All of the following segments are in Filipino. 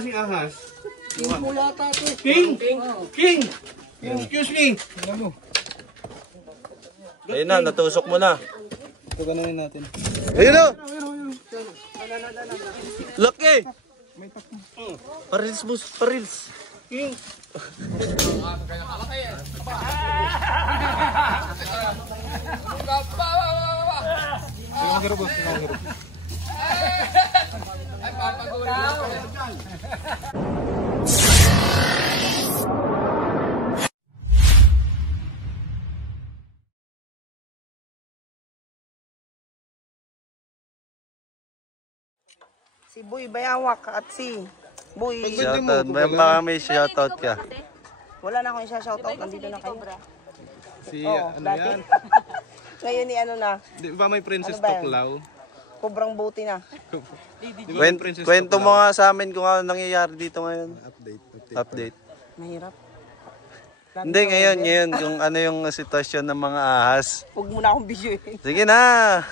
klaseng ahas? King po yata ito. King! King! Excuse me! Ayun na, natusok mo na. Ito gano'n natin. Ayun na! Laki! Parils boss, parils. King! Si Boy Bayawak at si Boy... Shoutout, may shoutout ka. Wala na akong isa-shoutout, nandito na kayo. Si Oo, ano dati. yan? Ngayon ni ano na, Di ba may Princess Ano ba yan? Toklaw? kubrang buti na. Di ba may Princess Kwento mo Toklaw? nga sa amin kung ano nangyayari dito ngayon. Update. Mahirap. Hindi, ngayon, kung ano yung sitwasyon ng mga ahas. Huwag mo na akong bisyuhin. Sige na!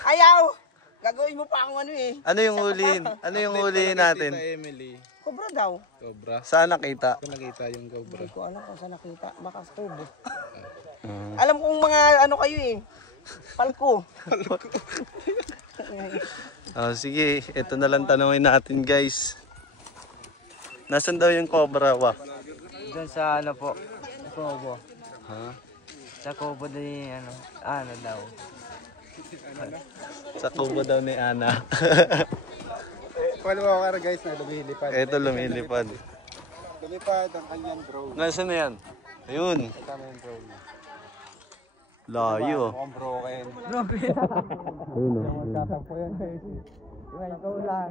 Ayaw! Gagawin mo pa akong ano eh. Ano yung huliin? Ano yung huliin natin? Tita Emily. Kubra daw. Cobra. Saan nakita? Kung nakita yung cobra. Hindi ko alam kung saan nakita. Baka sa tubo. Alam kong mga ano kayo eh. Palko. Oh, sige, ito na lang tanungin natin guys. Nasaan daw yung cobra, Wak? Doon sa ano po, Kobo. Ha? Sa Kobo din ano daw. Sa kubo daw ni Ana. Follow ako guys na lumilipad. Ito lumilipad. Lumipad ang kanyang drone. Nasaan na yan? Ayun. Tama yung drone. Layo. Mukhang broken. Ayun o. Magtatampo yan guys. Ikaw lang.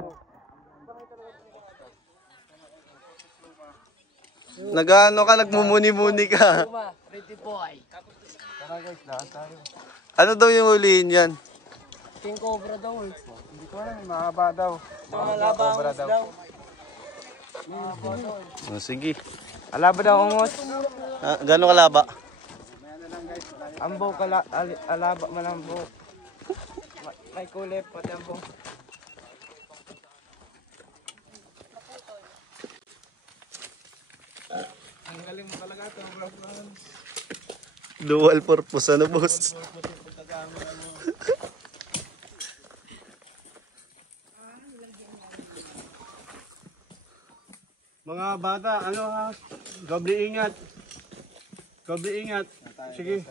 Nag-ano ka, nagmumuni-muni ka. Pretty boy. Tara guys, lahat tayo. Ano daw yung huliin yan? King Cobra daw eh. Hindi ko alam, mahaba daw. Mga labangos daw. Oh, sige. Alaba daw ungos. Ah, gano'ng kalaba? Ambo alaba malambo. May kulip pati ambo. Ang galing mo talaga ito, bro. Dual purpose, ano boss? Mga bata, ano ha? Doble ingat. Doble ingat. Sige.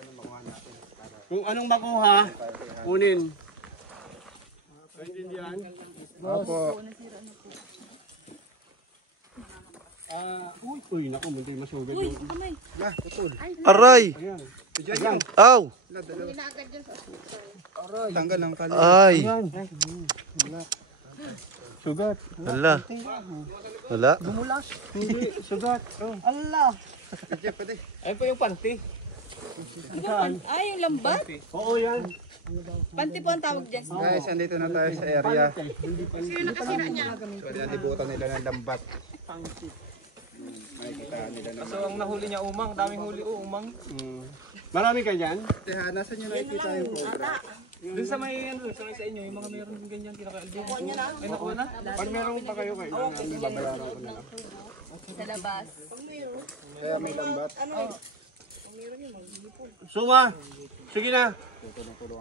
Kung anong makuha, kunin. Naintindihan? Opo. Uy, naku, munti masugad yung... Lah, putol. Aray! Ayan. Diyan. Aw! Tanggal ang kali. Ay! Ayan. Sugat. Wala. Wala? Hindi, sugat. Oh. Allah! Diyan, pwede. Ayun po yung panty. Saan? Ay, yung lambat? Oo, yan. Panty po ang tawag dyan. Guys, andito na tayo sa area. Sino nakasira niya? So, nalibutan nila ng lambat. Makikita nila naman. So ang nahuli niya umang, daming huli umang. Marami ka dyan? Teha, nasa nyo nakikita yung cobra? Doon sa may sa inyo, yung mga mayroon din ganyan kinaka-albino. Ay nakuha na? Pag meron pa kayo, kailangan babayaran ko na lang. Sa labas. Kaya may lambat. Suma, sige na.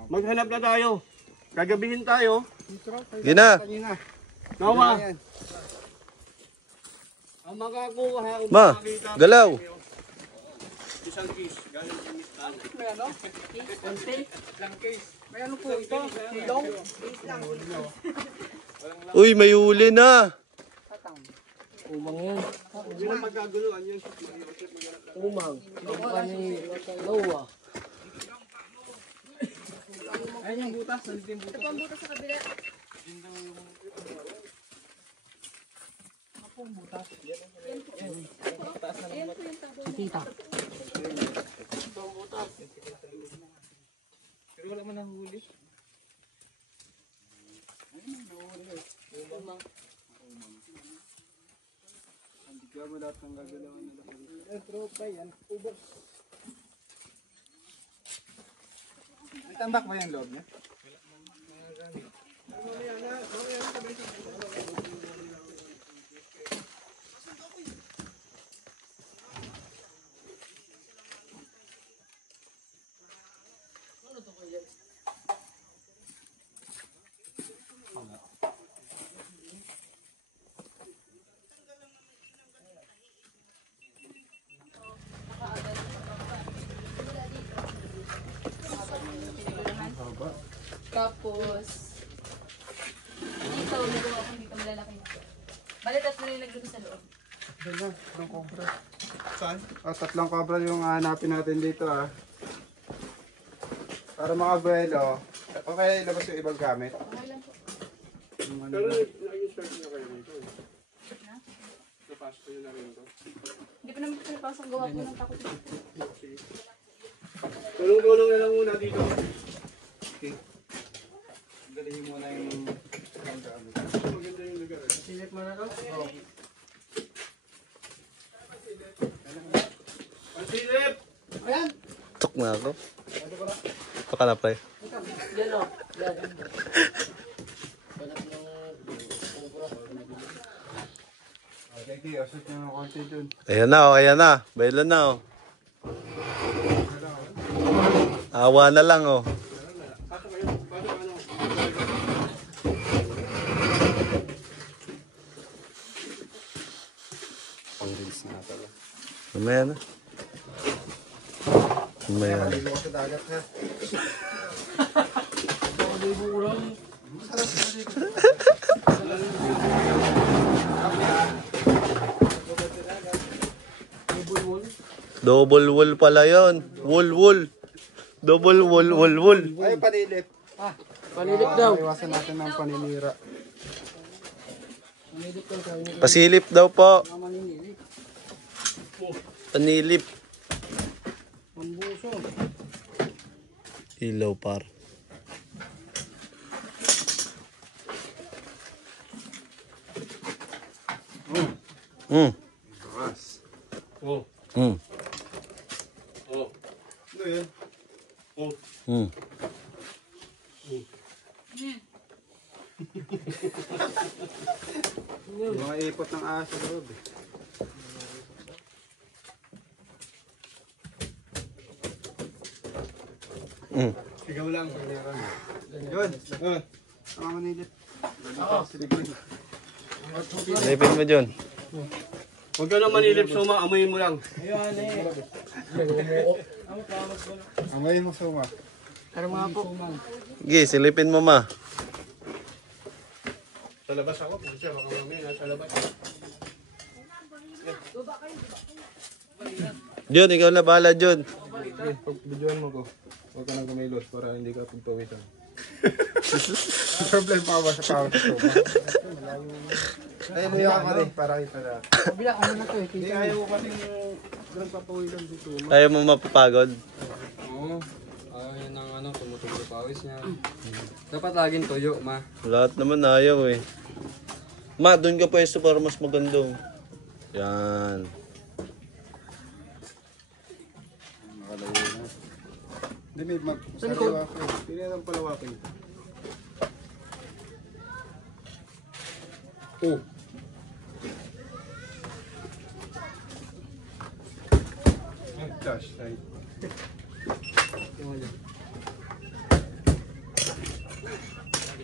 Maghanap na tayo. Gagabihin tayo. Gina! Nawa. Ang makakuha, kung Ma! makakita mo, Galaw! isang kiss. Galing sa mistan. May ano po ito? Silong? Uy, may huli na! Umang yan. Hindi na magkaguluhan yun. Umang. Umang ni Lowa. Ayun yung butas, nandito yung butas. Ito po ang butas sa kabila. Pero wala man nahuli. Kaya mo lahat ng gagalawan nila. Tropa yan. Ubos. May tambak ba yung loob niya? Tapos, dito, nagawa ko dito malalaki. Bali, tatlo na yung nagluto sa loob. Doon na, tatlong cobra. Saan? Tatlong cobra yung hanapin natin dito Para mga buwelo. Okay, ilabas yung ibang gamit. Okay lang po. Pero nag-start na kayo nito. Napasok nyo na rin ito. Hindi pa naman pinapasok gawa po ng takot. Tulong-tulong na lang muna dito. Dalihin muna yung ibang gamit. Maganda yung lugar. Silip mo na to? Oo. Ang silip! Tok na ako. Baka na, pre. Okay, Kiki, asot nyo ng konti dun. Ayan na, ayan na. Bailo na, oh. Awa na lang, oh. Pasok kayo. Pasok ano. Pang-rinse na pala. Mamaya na. Mamaya na. Maligo ka sa dagat ha. Double wool pala yon. Wool. Double wool. Ay, panilip. Panilip daw. Iwasan natin ng paninira. Pasilip daw po. Panilip. Ilaw par. Bakas. Oh. Mm. Oh. Ano yun? Oh. Mm. Yung mga ipot ng ahas sa loob Mm. Sigaw lang. Yun. Mga manilip. Lipin mo dyan. Huwag ka na manilip, suma. Amoyin mo lang. Amayin mo suma. Sige, silipin mo ma. Sa labas ako. Pucha, baka mamaya nasa labas. Jun, ikaw na bahala, Jun. Pag-videoan mo ko. Huwag ka nang gumilos para hindi ka pagpawisan. Problem pa ba sa pawis sa suma? Ay, luya ka rin para kita na. Hindi, ayaw ko kasi yung papawisan sa suma. Ayaw mo mapapagod. Oo. Yun ang tumutubo pawis niya. Dapat laging tuyo, ma. Lahat naman ayaw eh. Ma, doon ka pwesto para mas maganda. Yan. Nakalayo na. Hindi, may magsaliwa ako. Pili na ng palawakin. Oh. Dash, right.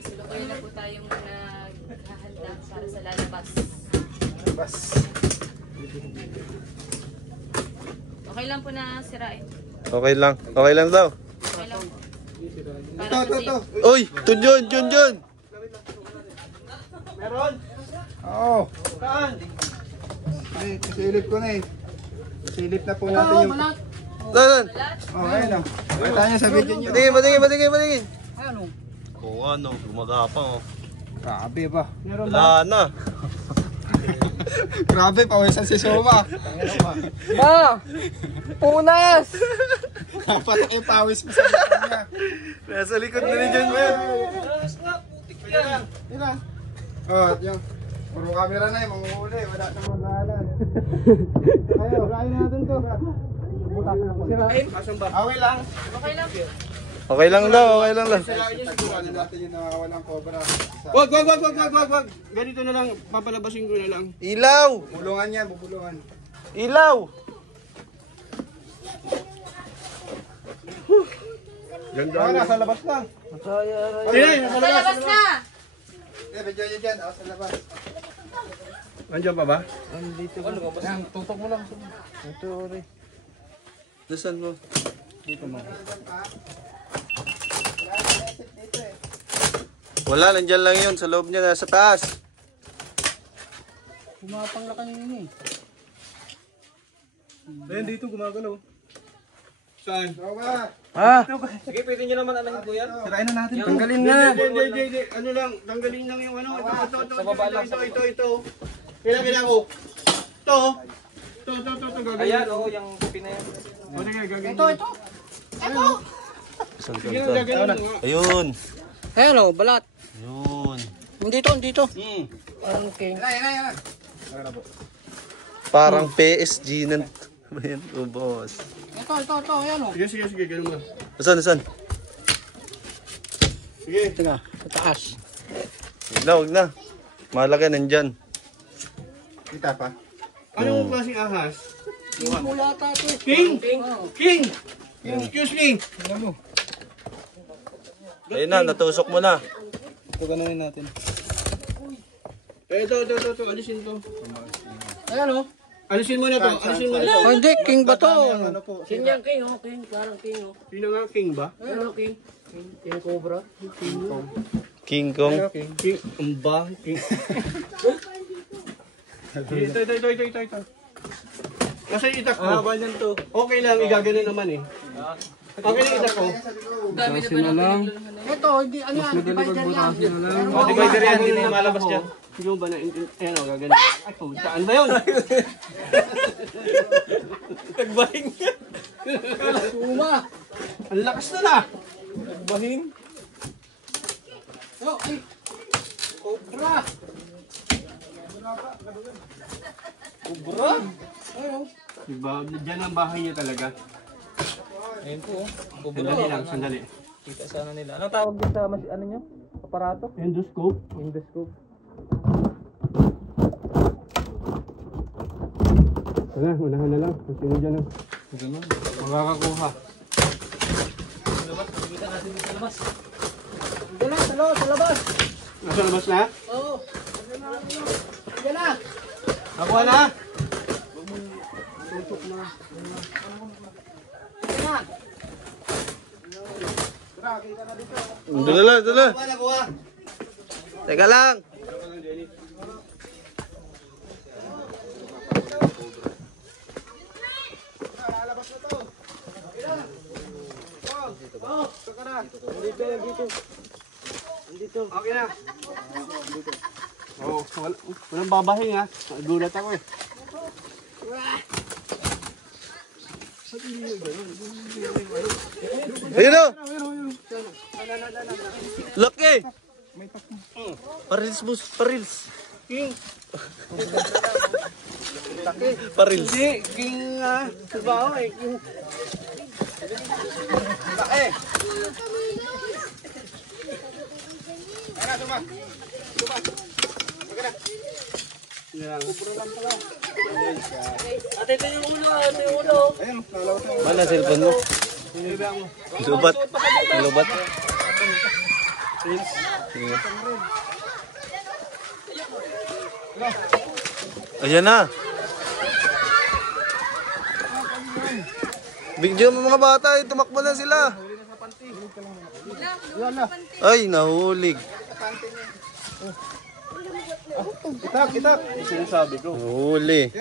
Sulukuyan na po tayong naghahanda para sa lalabas. Bas. Okay lang po na sirain. Okay lang. Okay lang daw. Okay lang po. Ito, ito, ito. Uy! Jun! Meron? Oo. Saan? Ay, silip ko na eh. Silip na po natin yung... Saan? Oh, ayun na. Kita niyo sa video niyo. Patingin. Oo ano, gumagapang oh. Grabe ba? Wala na. Grabe, pawisan si Soma. Ma! Punas! Patok yung pawis mo sa likod niya. Nasa likod na ni Jun mo yan. Yun na. Oh, yung... Puro camera na yung manguhuli. Wala na magalan. Kayo, kain natin to. Sirain? Asan ba? Okay lang. Okay lang. Okay lang daw. Tagpuan natin yung nakawalang cobra. Wag. Ganito na lang. Papalabasin ko na lang. Ilaw! Bubulungan yan, bubulungan. Ilaw! Ganda. Ah, nasa labas na. Sige, nasa labas. Lalabas na! Eh, medyo yun dyan. Ako sa labas. Nandiyan pa ba? Yan, tutok mo lang. Ito, Ori. Nasaan mo? Dito mo. Dito eh. Wala, nandyan lang yun. Sa loob niya, nasa taas. Kumapang na kanina eh. Ayun dito, gumagalaw. Saan? Sige, pwede nyo naman alam ko yan. Sirain na natin. Tanggalin na. Hindi. Ano lang, tanggalin lang yung ano. Ito. Kailangan ko. Ito. Gagawin. Ayan, oo, yung kopi na yan. Ito. Saan? Ayun. Ayan o, balat. Ayun. Dito. Parang king. Parang PSG ng... Ayan, boss. Ito, ayan o. Sige, ganun mo. Saan? Sige. Teka, sa taas. Huwag na. Mahalaga nandyan. Kita pa. Anong klaseng ahas? King po yata ito. King! Excuse me! Ayun na, natusok mo na. Ito ganun natin. Ito. Alisin to. Ayan o. Alisin mo na to. Oh, hindi, king ba to? Sino nga, king ba? King Kong. King, ba? King. Ito. Nasa yung itak ko? Ganyan to. Okay lang, igaganon naman eh. Okay lang itak ko. Kasi na lang. Ito, hindi, ano yan, divider yan. O, divider yan, hindi malabas yan. Hindi mo ba na, ayan o, gaganon. Ay, saan ba yun? Nagbahin ka. Suma. Ang lakas na. Nagbahin. Oh, ay. Cobra. Diba, dyan ang bahay niya talaga. Ayun po. Sandali lang, sandali. Kita sana nila. Anong tawag din sa ano nyo? Aparato? Endoscope. Endoscope. Unahan na lang. Sino dyan ang Ganun. makakakuha. Kita natin dito sa labas. Diyan na, sa labas. Nasa labas na? Oo. Diyan na. Nakuha na? Dala. Nakuha. Teka lang. Okay na. Oh, walang babahing ha. Nagulat ako eh. Ayun o. Laki. Parils, boss. Parils. King. Parils. Hindi, king trabaho eh. King. Laki. Mana cellphone mo? Lubat. Lubat. Ayan na. Video mo mga bata, tumakbo na sila. Ay, nahulig. Itak. Sinasabi ko. Nahuli.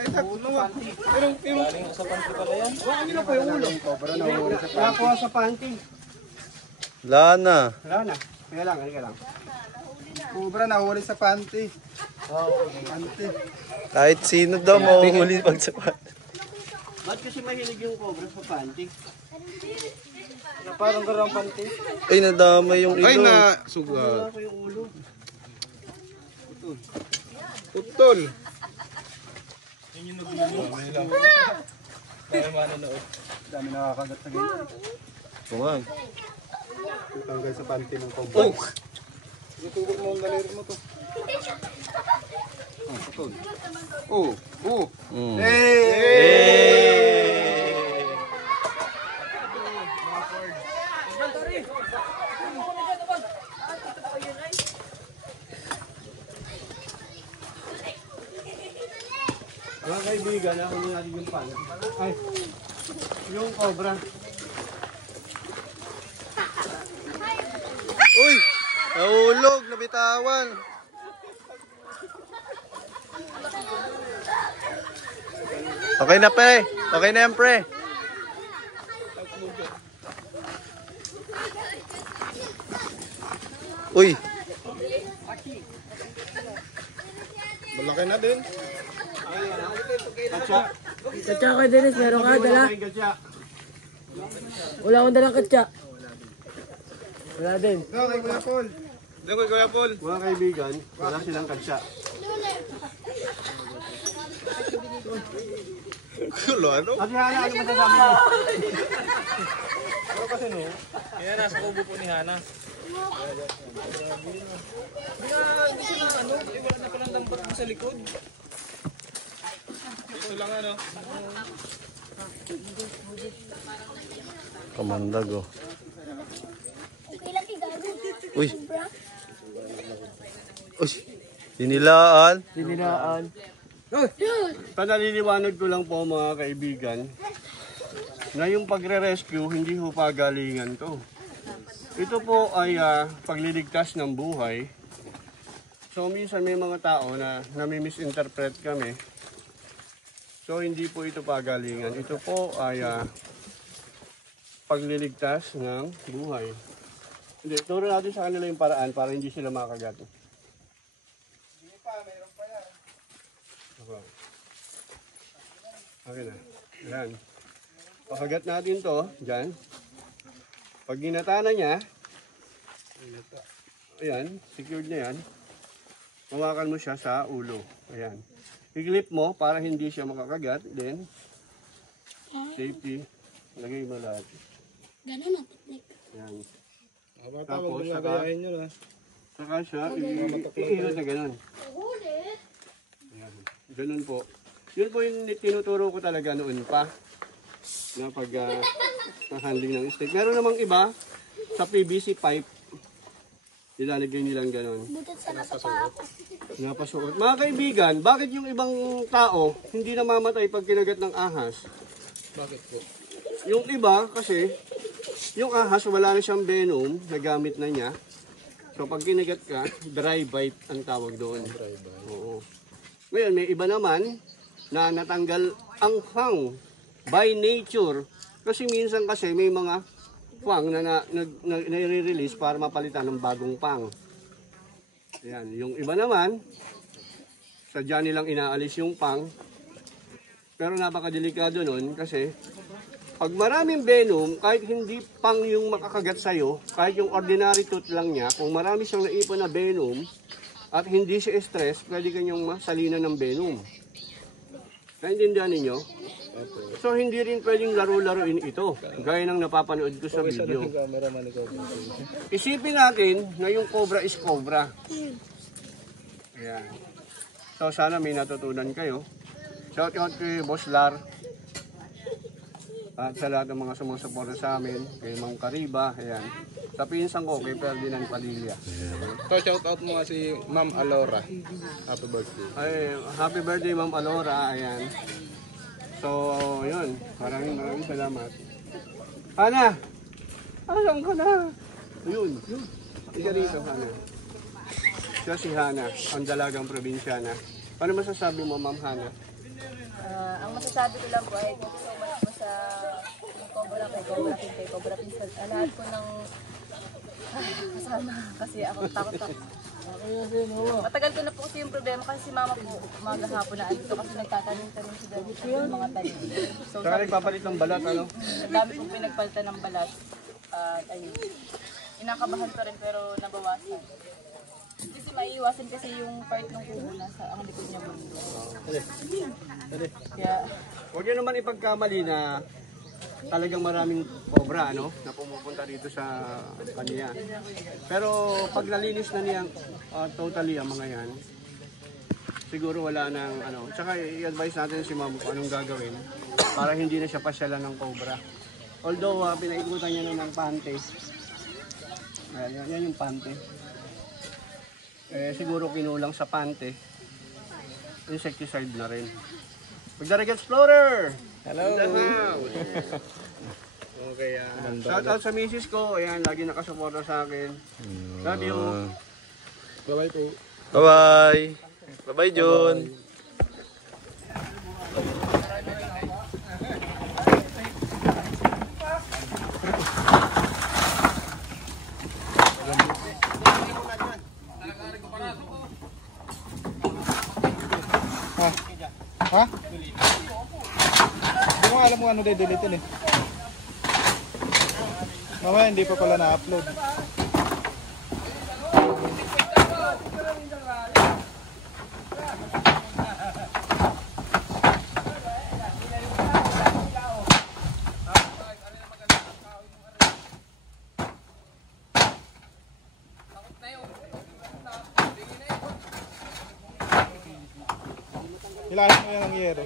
Nakuha sa panty. Wala na. Wala na. Kaya lang. Cobra nahuli sa panty. Panty. Kahit sino daw mahuhuli pag sapat. Ba't kasi mahilig yung cobra sa panty? Parang karang panty. Ay, nadamay yung Ay ilo. na sugat. Wala ko yung ulo. Putol. Dami nakakagat na ganyan. Tuwag. Tanggal sa panty ng cobra. Tutubog mo ang galeri mo to. Oh, putol. Oh. Mm. Mga kaibigan, ako natin yung pan. Ay, yung cobra. Uy! Nahulog, nabitawan. Okay na, pre. Okay na yan, pre. Uy. Malaki na din. Katsa ka, Dennis. Meron ka, dala. Gatsa. Wala akong dalang katsa. Wala din. Ikaw, kay Kuya Paul. Doon ko, Kuya Paul. Mga kaibigan, wala silang katsa. Ano? Ate Hana, ano masasabi mo? Kaya nasa kubo po ni Hana. Hindi siya na ano, wala na palang lambot mo sa likod. Ito lang ano. Kamandag, oh. Uy. Uy. Dinilaan. Dinilaan. Panaliliwanag ko lang po mga kaibigan na yung pagre-rescue hindi ho pagalingan to. Ito po ay pagliligtas ng buhay. So minsan may mga tao na nami-misinterpret kami. So hindi po ito pagalingan. Ito po ay pagliligtas ng buhay. Hindi, turo natin sa kanila yung paraan para hindi sila makagat. Hindi pa, meron pa yan. Okay na. Ayan. Pakagat natin to, dyan. Pag ginata na niya, ayan, secured na yan. Hawakan mo siya sa ulo. Ayan. I-clip mo para hindi siya makakagat. Then, safety. Lagay mo lahat. Ganun ang teknik. Ayan. Tapos, saka siya, i-ihilot na ganun. Ayan. Ganun po. Yun po yung tinuturo ko talaga noon pa. Na pag handling ng steak. Meron namang iba sa PVC pipe. Nilalagay nilang ganun. Butot sa napapako. Napasuot. Mga kaibigan, bakit yung ibang tao hindi namamatay pag kinagat ng ahas? Bakit po? Yung iba kasi, yung ahas wala na siyang venom, nagamit na niya. So pag kinagat ka, dry bite ang tawag doon. Dry bite. Oo. Ngayon, may iba naman na natanggal ang fang by nature. Kasi minsan kasi may mga fang na nire-release para mapalitan ng bagong pang. Ayan. Yung iba naman, sadya nilang inaalis yung pang. Pero napakadelikado nun kasi pag maraming venom, kahit hindi pang yung makakagat sa'yo, kahit yung ordinary tooth lang niya, kung marami siyang naipon na venom at hindi siya stress, pwede kanyang masalinan ng venom. Naintindihan ninyo? So hindi rin pwedeng laro-laruin ito, gaya ng napapanood ko sa video. Isipin natin na yung cobra is cobra. Ayan. So sana may natutunan kayo. Shout out kay Boss Lar. At sa lahat ng mga sumusuporta sa amin, kay Ma'am Kariba, ayan. Sa pinsan ko, kay Ferdinand Padilla. So, shout out mo nga si Ma'am Alora. Happy birthday. Ay, happy birthday Ma'am Alora, ayan. So, yun. Maraming salamat. Hana! Alam ko na! Ayun, yun. Ika rito, Hana. Siya si Hana, ang dalagang probinsyana. Ano masasabi mo, Ma'am Hana? Ang masasabi ko lang po ay thank you so much po sa Cobra kay Cobra King, kay Cobra King sa lahat po ng kasama kasi ako takot ako. Matagal ko na po kasi yung problema kasi si mama po umaga hapon na andito kasi nagtatanim-tanim siya dito yung mga tanim. So Saka nagpapalit ng balat, ano? ang dami pong pinagpalitan ng balat at ayun. Inakabahan pa rin pero nabawasan. Kasi maiiwasan kasi yung part ng kubo nasa ang likod niya po. Kaya Huwag yun naman ipagkamali na talagang maraming cobra, ano? Na pumupunta dito sa kanya. Pero pag nalinis na niya totally ang mga yan, siguro wala nang ano. Tsaka i-advise natin si mama kung anong gagawin para hindi na siya pasyalan ng cobra. Although pinaikutan niya na ng pante. Yan yung pante. Siguro kinulang sa pante. Insecticide na rin. Pagdarag Explorer! Hello! Okay, shout out sa misis ko. Ayan, lagi nakasuporta sa akin. Love you. Bye-bye po. Bye-bye. Bye-bye, Jun. Ha? Hindi ko alam kung ano delete eh. Mamaya hindi pa pala na-upload. Ilahin mo yan ang yero.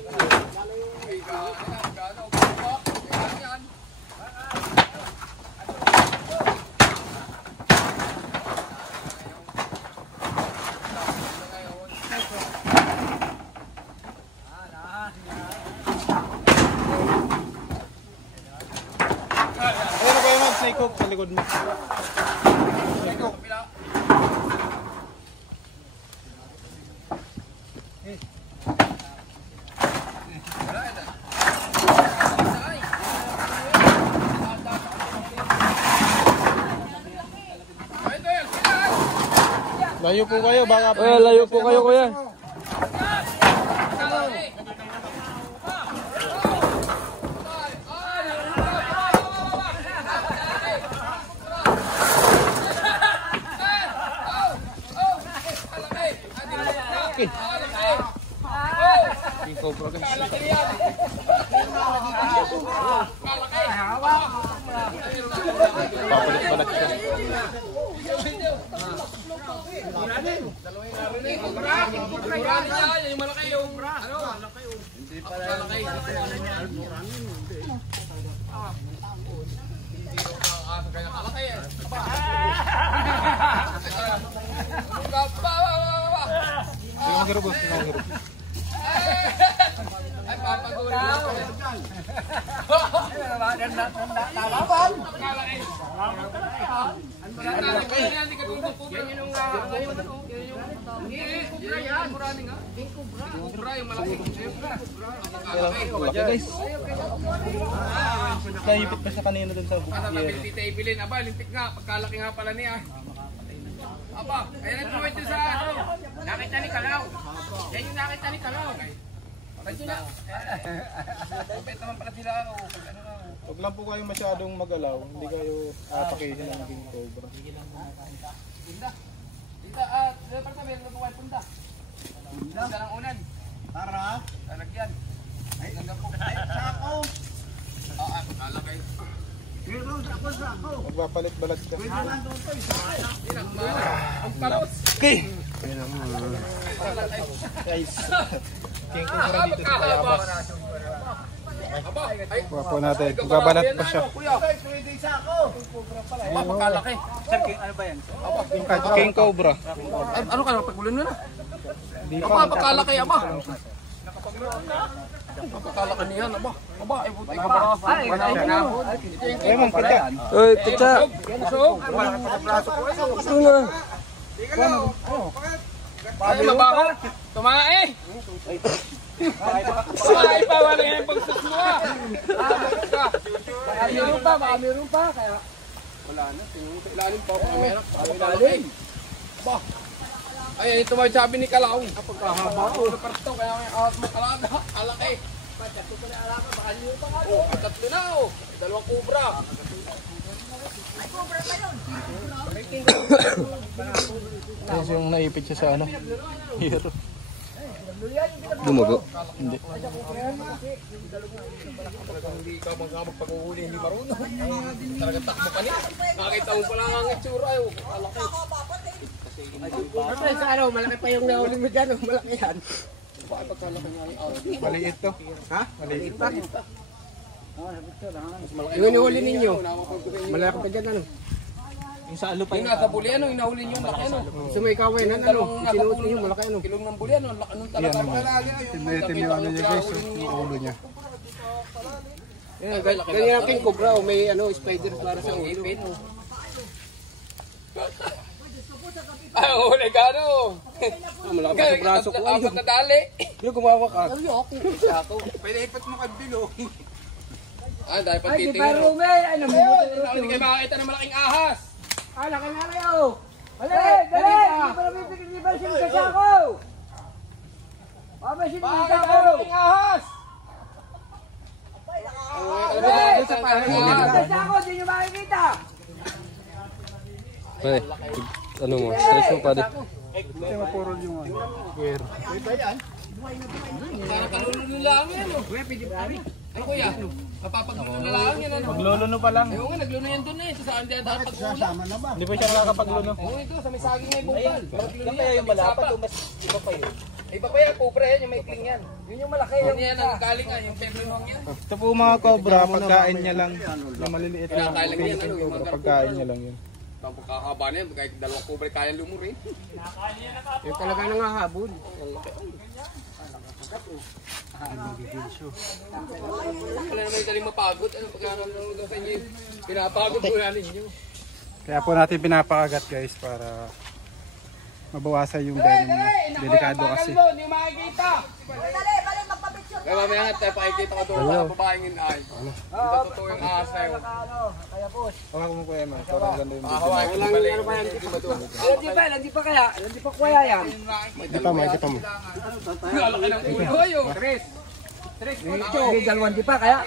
Ayun na kayo mag snake hook sa likod mo. Snake hook. Layo po kayo, baka Layo po kayo, kuya. papalit-palit siya. Hindi mo magiro, boss. Hindi mo magiro. Ay, papagulong. Guys. Nahipit pa siya kanina dun sa bukid. Tita Evelyn, aba, lintik nga. Pagkalaki nga pala niya. Aba, ayan ang puwede sa ano. Nakita ni Kalaw. Yan yung nakita ni Kalaw. Pwede na. Pwede naman pala sila. Huwag lang po kayong masyadong magalaw. Hindi kayo atakihin ng king cobra. Tita, dapat sabi, ano po kayo punta? Punta ng unan. Para? Lalagyan. Ay, hanggang po. Sako! Oo, kalagay. Magpapalit-balat ka. Ang palos! Okay! Guys, king cobra dito sa Tayabas. Wapo natin. Magbabalat pa siya. Aba, pagkalaki. Sir, ano ba yan? King cobra. Ano ka, pagulun mo na? Hindi Aba, pa. pagkalaki, aba. Pagkalaki niyan, aba. Aba, ay buti ka pa. Ayun, mang punta. Uy, tita. Ito na. Ay, mabaho. Tumae. Tumae pa, wala yung pagsus mo ah. Baka meron pa. Kaya wala na. Tingnan sa ilalim pa ako kamera. Ilalim. Ba. Ay, ito ba sabi ni Kalaw? Pagkahaba ko. Naparto, kaya may ahas mo kalada. Alaki. Oh, tatlo na oh. Dalawang kubra. Tapos yung naipit siya sa ano. Hero. Dumago. Hindi. Hindi ka magpag-uhuli, hindi marunong. Talaga takbo ka niya. Nakakita mo pala nga ang itsura. Alaki. Sa ano, malaki pa yung nahuli mo dyan. Malaki yan. Bakit pagkalaki niya yung out? Maliit to. Ha? Maliit. Yung nahuli ninyo. Malaki pa dyan ano? Yung sa alo pa yung nasa buli ano, yung nahuli nyo, malaki ano. Sumaykawan, ano, sinuot ninyo, malaki ano. Kilong ng buli ano, laki ano talaga. Tinitin yung ano niya guys, yung ulo niya. Ganyan ang king cobra, may ano, spider para sa ulo. Ay, huli ka ano? Malaki sa braso ko. Apat na dali. Yung gumawa ka. Pwede ipot mo kadilo. Ah, dahil pang Ay, di titingin. pa Rume. Ay, namumuto. Hindi kayo makakita ng malaking ahas. Ay, laki na kayo. Dali, dali. Hindi pa namin pinipalisin sa sako. Papasin mo sa Makakita sako. ng malaking ahas. Sa sako, di nyo makikita. Ay, ano mo? Stress mo pa din. Para kaluluno lang yan. Ano kuya? Kapapagluno lang yan. Magluluno pa lang. Ayaw nga, nagluno yan doon eh. Ito saan din dapat pag-ulam. Hindi pa siya nakakapagluno. Oo, ito sa may saging nga yung bungkal. Nagluno yan. Yung malapad, mas iba pa yun. Iba pa yan, cobra yan, yung may kling yan. Yun yung malaki. Yun yan, ang galingan, yung peglunong yan. Ito po mga cobra, pagkain niya lang. Yung maliliit na Kinakain lang yan, ano, yung mga pagkain niya lang yun. Tapos kakahaba na yan, kahit dalawang cobra kaya lumurin. Yung talaga nangahabol. Wala naman yung daling mapagod. Ano, pagkakaroon sa inyo, pinapagod po namin nyo. Kaya po natin pinapakagat guys para mabawasan yung venom niya. Delikado kasi. Hindi mo makikita. Kaya mamaya nga tayo pakikita ko doon sa babaeng inay. Ang totoo yung ahas na yun. Hawakan mo po yan man. Parang ganda yung Hawakan ko mali. Hindi ba doon? Hindi pa kaya? Hindi pa kuya yan. Kita mo, kita mo. Lalaki ng ulo yun. Hindi, dalawang di pa kaya.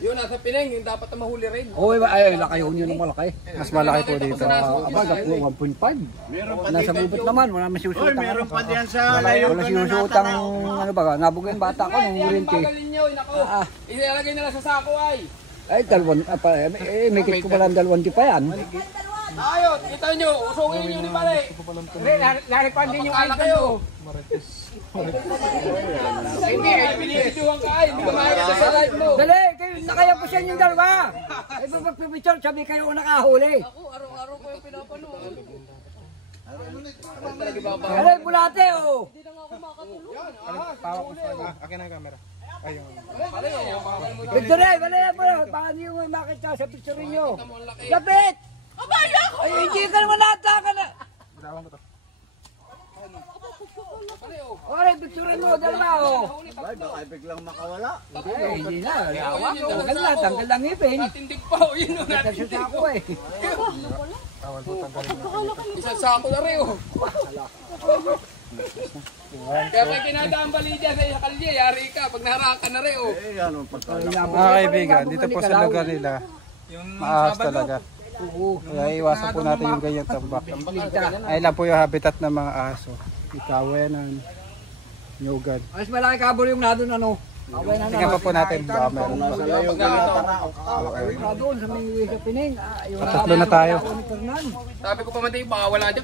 Yun, nasa Pineng, yung dapat na mahuli rin. Oo, ay, laki yun ng malaki. Mas malaki po dito. Aba, 1.5. Nasa bubot naman, wala masusutang. Meron pa diyan sa layo. Wala sinusutang, ano ba, nabog yung bata ko nung urinti. Pagalin nyo, nako. Ilalagay nila sa sako ay. Ay, may kit ko pala ang dalawang di pa yan. Ayot, kita nyo, usungin nyo ni pare. Naripan din Pagkala kayo. Hindi, pinipituhan ka ay. Hindi ka makikita sa live mo. Dali, kayo, nakaya po siya yung dalawa. Ay, pagpipicture, sabi kayo nakahuli. Ako, araw-araw ko yung pinapanood. Dali, bulate, oh. Hindi na nga ako makatulog. Pawak mo sa akin ang camera. Ayun. Picture eh, dali, baka niyo makita sa picture niyo. Lapit! Abaya ko! Ay, hindi ka naman nataka na. Oray, picture mo, dalawa, oh. Ay, hindi na. Tanggal na, tanggal lang ngipin. Natindig pa, o yun o natindig. Kasi ako eh. Isang sako na rin o. Kaya pag kinadaan bali dyan sa kalye, yari ka. Pag naharangan na rin o. Mga kaibigan, dito po sa lugar nila, maahas talaga. Kaya iwasan po natin yung ganyang tambak. Ay lang po yung habitat ng mga aso. Ikawayanan, nyugad. Mas malaki kabor yung nadon ano. Away na Tingnan pa po natin baka meron pa. Doon sa may sa Pining. Tatlo na tayo. Sabi ko pa man tayo, baka wala dyan.